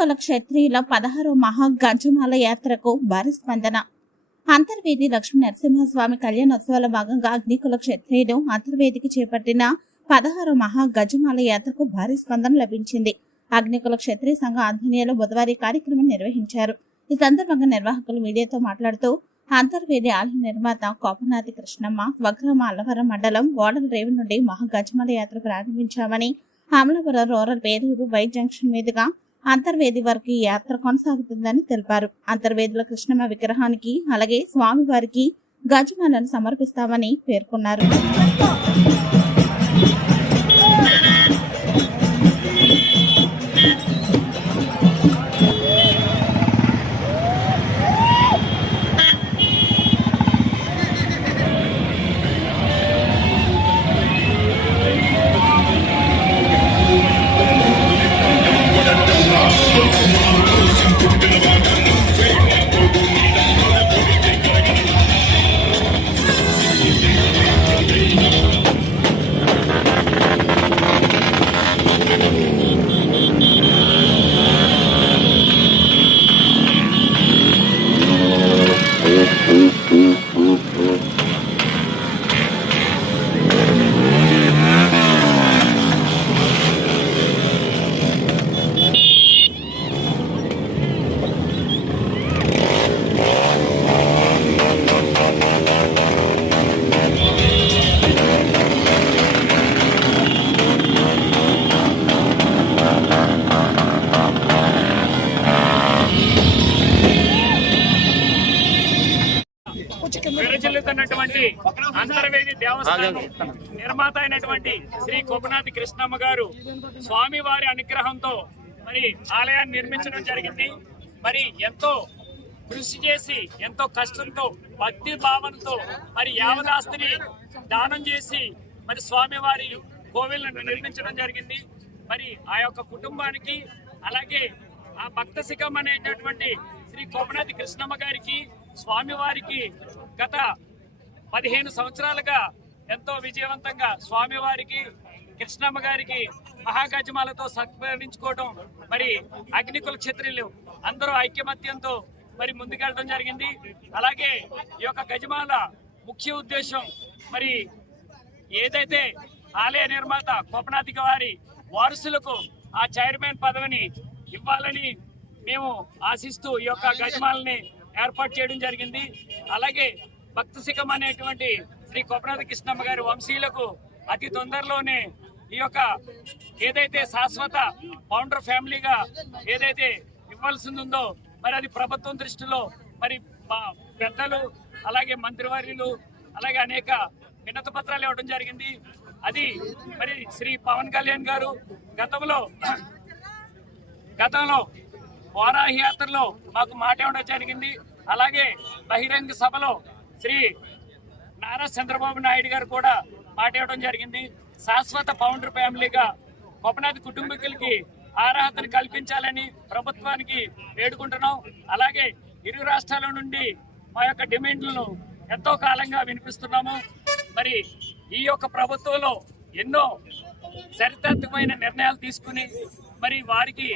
కుల క్షత్రియుల పదహారో మహాగంజమాల యాత్రకు భారీ స్పందన. అంతర్వేది లక్ష్మీ నరసింహస్వామి కళ్యాణోత్సవాల భాగంగా అగ్నికుల క్షత్రియులు అంతర్వేదికి చేపట్టిన పదహారో మహా గజమాల యాత్రకు భారీ స్పందన లభించింది. అగ్నికుల క్షత్రియ సంఘ ఆధ్వర్యంలో బుధవారం కార్యక్రమం నిర్వహించారు. ఈ సందర్భంగా నిర్వాహకులు మీడియాతో మాట్లాడుతూ అంతర్వేది ఆలయ నిర్మాత కోపనాథి కృష్ణమ్మ వగ్రమ అల్లవరం మండలం ఓడల రేవు నుండి మహాగజమాల యాత్ర ప్రారంభించామని Amalapuram rural Peruru Y junction మీదుగా అంతర్వేది వరకు యాత్ర కొనసాగుతుందని తెలిపారు. అంతర్వేదిలో కృష్ణమ్మ విగ్రహానికి అలాగే స్వామివారికి గజమాలను సమర్పిస్తామని పేర్కొన్నారు. విరచిల్లుతున్నటువంటి అంతర్వేది దేవస్థానం నిర్మాత అయినటువంటి శ్రీ కోపనాథి కృష్ణమ్మ గారు స్వామి వారి అనుగ్రహంతో మరి ఆలయాన్ని నిర్మించడం జరిగింది. మరి ఎంతో కృషి చేసి ఎంతో కష్టంతో భక్తి భావనతో మరి యావదాస్తిని దానం చేసి మరి స్వామివారి కోవిలను నిర్మించడం జరిగింది. మరి ఆ యొక్క కుటుంబానికి అలాగే ఆ భక్త శిఖం అనేటటువంటి శ్రీ కోపనాథి కృష్ణమ్మ గారికి స్వామివారికి గత పదిహేను సంవత్సరాలుగా ఎంతో విజయవంతంగా స్వామివారికి కృష్ణమ్మ గారికి మహాగజమాలతో సత్కరించుకోవడం మరి అగ్నికుల క్షత్రియులు అందరూ ఐక్యమత్యంతో మరి ముందుకెళ్ళడం జరిగింది. అలాగే ఈ యొక్క గజమాల ముఖ్య ఉద్దేశం మరి ఏదైతే ఆలయ నిర్మాత కోపనాథిక వారి వారసులకు ఆ చైర్మన్ పదవిని ఇవ్వాలని మేము ఆశిస్తూ ఈ యొక్క గజమాలని ఏర్పాటు చేయడం జరిగింది. అలాగే భక్త శిఖం అనేటువంటి శ్రీ కోపనాథ కృష్ణమ్మ గారి వంశీయులకు అతి తొందరలోనే ఈ యొక్క ఏదైతే శాశ్వత ఫౌండర్ ఫ్యామిలీగా ఏదైతే ఇవ్వాల్సింది ఉందో మరి అది ప్రభుత్వం దృష్టిలో మరి మా పెద్దలు అలాగే మంత్రివర్యులు అలాగే అనేక వినత పత్రాలు ఇవ్వడం జరిగింది. అది మరి శ్రీ పవన్ కళ్యాణ్ గారు గతంలో గతంలో వారాహి యాత్రలో మాకు మాట ఇవ్వడం జరిగింది. అలాగే బహిరంగ సభలో శ్రీ నారా చంద్రబాబు నాయుడు గారు కూడా మాట ఇవ్వడం జరిగింది. శాశ్వత ఫౌండర్ ఫ్యామిలీగా గొప్పనాథ్ కుటుంబీకులకి అర్హతను కల్పించాలని ప్రభుత్వానికి వేడుకుంటున్నాం. అలాగే ఇరు రాష్ట్రాల నుండి మా యొక్క డిమాండ్లను ఎంతో కాలంగా వినిపిస్తున్నాము. మరి ఈ యొక్క ప్రభుత్వంలో ఎన్నో చరిత్రాత్మకమైన నిర్ణయాలు తీసుకుని మరి వారికి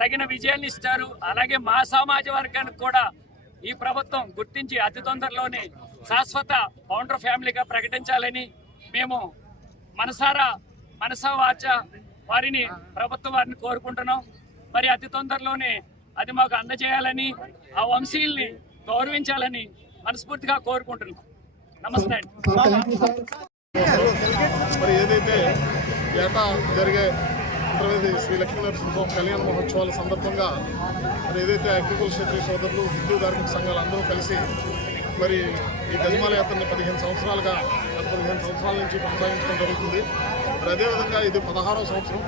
తగిన విజయాన్ని ఇస్తారు అలాగే మా సమాజ వర్గానికి కూడా ఈ ప్రభుత్వం గుర్తించి అతి తొందరలోనే శాశ్వత ఫౌండర్ ఫ్యామిలీగా ప్రకటించాలని మేము మనసారా మనసా వాచ వారిని ప్రభుత్వం వారిని కోరుకుంటున్నాం. మరి అతి తొందరలోనే అది మాకు అందజేయాలని ఆ వంశీయుల్ని గౌరవించాలని మనస్ఫూర్తిగా కోరుకుంటున్నాం. నమస్తే అండి. మరి ఏదైతే ఏటా జరిగే అంతర్వేది శ్రీ లక్ష్మీనరసింహం కళ్యాణ మహోత్సవాల సందర్భంగా మరి ఏదైతే అగ్రికల్చర్ సోదరులు హిందూ ధార్మిక సంఘాలు అందరూ కలిసి మరి ఈ గజమాల యాత్రని పదిహేను సంవత్సరాలుగా గత పదిహేను సంవత్సరాల నుంచి కొనసాగించడం జరుగుతుంది. మరి అదేవిధంగా ఇది పదహారవ సంవత్సరం.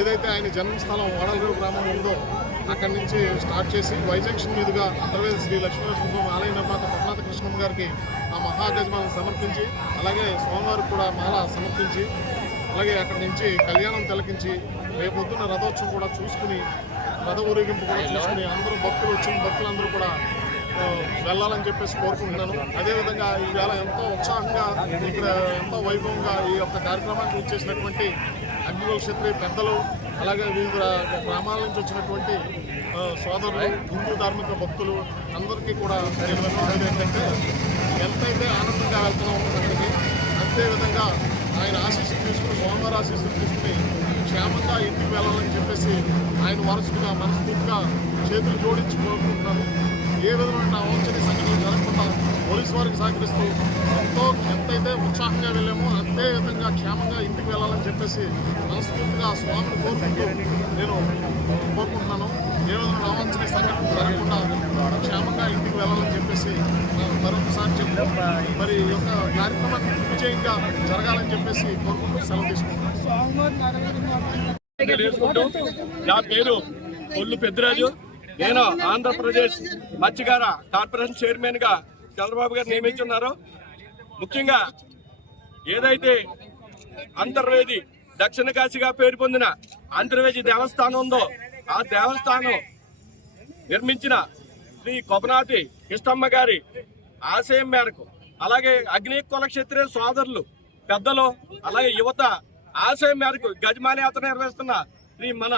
ఏదైతే ఆయన జన్మస్థలం వాడలరేవు గ్రామం ఉందో అక్కడి నుంచి స్టార్ట్ చేసి వై జంక్షన్ మీదుగా అంతర్వేది శ్రీ లక్ష్మీనరసింహం ఆలయ నిర్మాత పద్మనాథ కృష్ణం గారికి ఆ మహాగజమాలను సమర్పించి అలాగే స్వామివారికి కూడా మాల సమర్పించి అలాగే అక్కడి నుంచి కళ్యాణం తిలకించి రేపొద్దున రథోత్సవం కూడా చూసుకుని రథ ఊరేగింపు కూడా చూసుకుని అందరూ భక్తులు వచ్చిన భక్తులందరూ కూడా వెళ్ళాలని చెప్పేసి కోరుకుంటున్నాను. అదేవిధంగా ఈవేళ ఎంతో ఉత్సాహంగా ఇక్కడ ఎంతో వైభవంగా ఈ యొక్క కార్యక్రమానికి వచ్చేసినటువంటి అగ్నివల్ క్షత్రియ పెద్దలు అలాగే వివిధ గ్రామాల నుంచి వచ్చినటువంటి సోదరులు హిందూ ధార్మిక భక్తులు అందరికీ కూడా నేను ఏంటంటే ఎంతైతే ఆనందంగా వెళ్తున్నామో అక్కడికి అంతేవిధంగా ఆయన ఆశీస్సులు తీసుకుని స్వామివారి ఆశీస్సులు తీసుకుని క్షేమంగా ఇంటికి వెళ్ళాలని చెప్పేసి ఆయన వరుసగా మనస్ఫూర్తిగా చేతులు జోడించి కోరుకుంటున్నాను. ఏ విధమైన అవంచనీయ సంఘటనలు జరగకుండా పోలీసు వారికి సహకరిస్తూ ఎంతో ఎంతైతే ఉత్సాహంగా వెళ్ళామో అంతే విధంగా క్షేమంగా ఇంటికి వెళ్ళాలని చెప్పేసి మనస్ఫూర్తిగా స్వామిని కోరుకుంటూ నేను కోరుకుంటున్నాను. ఏ విధమైన అవంచనీయ సంఘటనలు జరగకుండా క్షేమంగా ఇంటికి వెళ్ళాలని చెప్పేసి మరొకసారి చెప్తూ మరి ఈ యొక్క కార్యక్రమాన్ని విజయంగా జరగాలని చెప్పేసి కోరుకుంటూ సెలవు తీసుకుంటున్నాను నా పేరు కొల్లు పెద్దిరాజు. నేను ఆంధ్రప్రదేశ్ మత్స్యకార కార్పొరేషన్ చైర్మన్గా చంద్రబాబు గారు నియమించున్నారు. ముఖ్యంగా ఏదైతే అంతర్వేది దక్షిణ కాశీగా పేరు పొందిన అంతర్వేది దేవస్థానం ఉందో ఆ దేవస్థానం నిర్మించిన శ్రీ కొపనాథి కృష్ణమ్మ గారి ఆశయం మేరకు అలాగే అగ్ని కులక్షేత్రే సోదరులు పెద్దలు అలాగే యువత ఆశయం మేరకు గజమాల యాత్ర నిర్వహిస్తున్న శ్రీ మన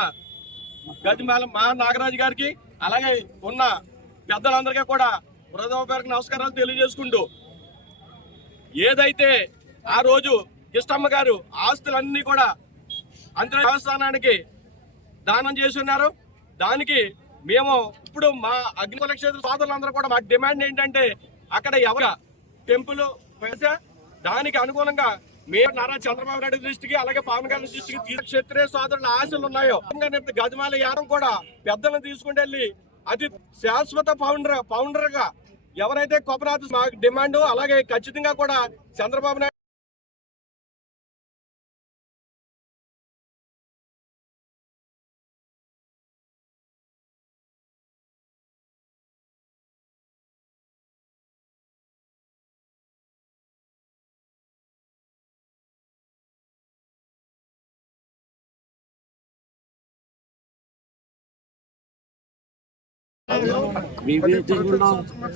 గజమాల మా నాగరాజు గారికి అలాగే ఉన్న పెద్దలందరికీ కూడా హృదయపూర్వక నమస్కారాలు తెలియజేసుకుంటూ ఏదైతే ఆ రోజు కిష్టమ్మ గారు ఆస్తులన్నీ కూడా అంతర్ దేవస్థానానికి దానం చేసి ఉన్నారు. దానికి మేము ఇప్పుడు మా అగ్నికుల క్షేత్ర సోదరులందరూ కూడా మా డిమాండ్ ఏంటంటే అక్కడ ఎవరు టెంపుల్ వేసా దానికి అనుగుణంగా మేయర్ నారా చంద్రబాబు నాయుడు దృష్టికి అలాగే పవన్ కళ్యాణ్ దృష్టికి తీర్థ క్షత్రియ సోదరుల ఆశలు ఉన్నాయో. గజమాల యారం కూడా పెద్దలను తీసుకుని వెళ్ళి అది శాశ్వత ఫౌండర్ ఫౌండర్గా ఎవరైతే కొపరాత్ మాకు డిమాండ్ అలాగే ఖచ్చితంగా కూడా చంద్రబాబు నాయుడు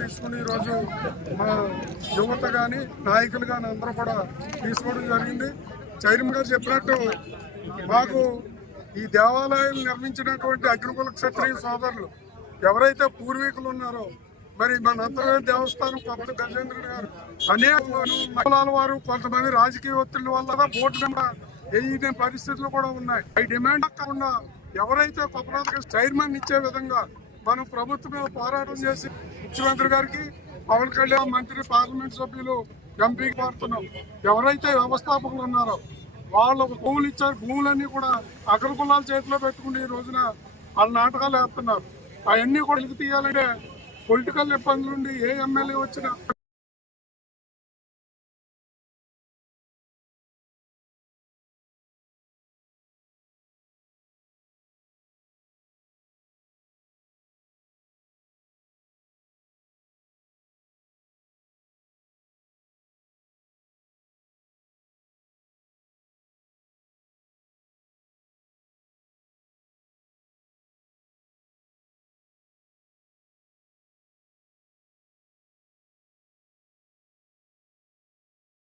తీసుకుని ఈరోజు మా యువత కానీ నాయకులు కానీ అందరూ కూడా తీసుకోవడం జరిగింది. చైర్మన్ గారు చెప్పినట్టు మాకు ఈ దేవాలయాలు నిర్మించినటువంటి అగ్నికుల క్షత్రియ సోదరులు ఎవరైతే పూర్వీకులు ఉన్నారో మరి మన అంతర్వేద దేవస్థానం కొత్త గజేంద్రుడు గారు. అనేక వారు కొంతమంది రాజకీయ ఒత్తిడి వల్ల బోర్డు నెంబర్ వేయని పరిస్థితులు కూడా ఉన్నాయి. ఈ డిమాండ్ కాకుండా ఎవరైతే కొప్పరాజు చైర్మన్ ఇచ్చే విధంగా మనం ప్రభుత్వం మీద పోరాటం చేసి ముఖ్యమంత్రి గారికి పవన్ కళ్యాణ్ మంత్రి పార్లమెంట్ సభ్యులు ఎంపీకి కోరుతున్నాం. ఎవరైతే వ్యవస్థాపకులు ఉన్నారో వాళ్ళు భూములు ఇచ్చారు. భూములన్నీ కూడా అగ్రకులాల చేతిలో పెట్టుకుని ఈ రోజున వాళ్ళ నాటకాలు వేస్తున్నారు. అవన్నీ కూడా వెలికి తీయాలంటే పొలిటికల్ ఇబ్బందులు నుండి ఏ ఎమ్మెల్యే వచ్చినా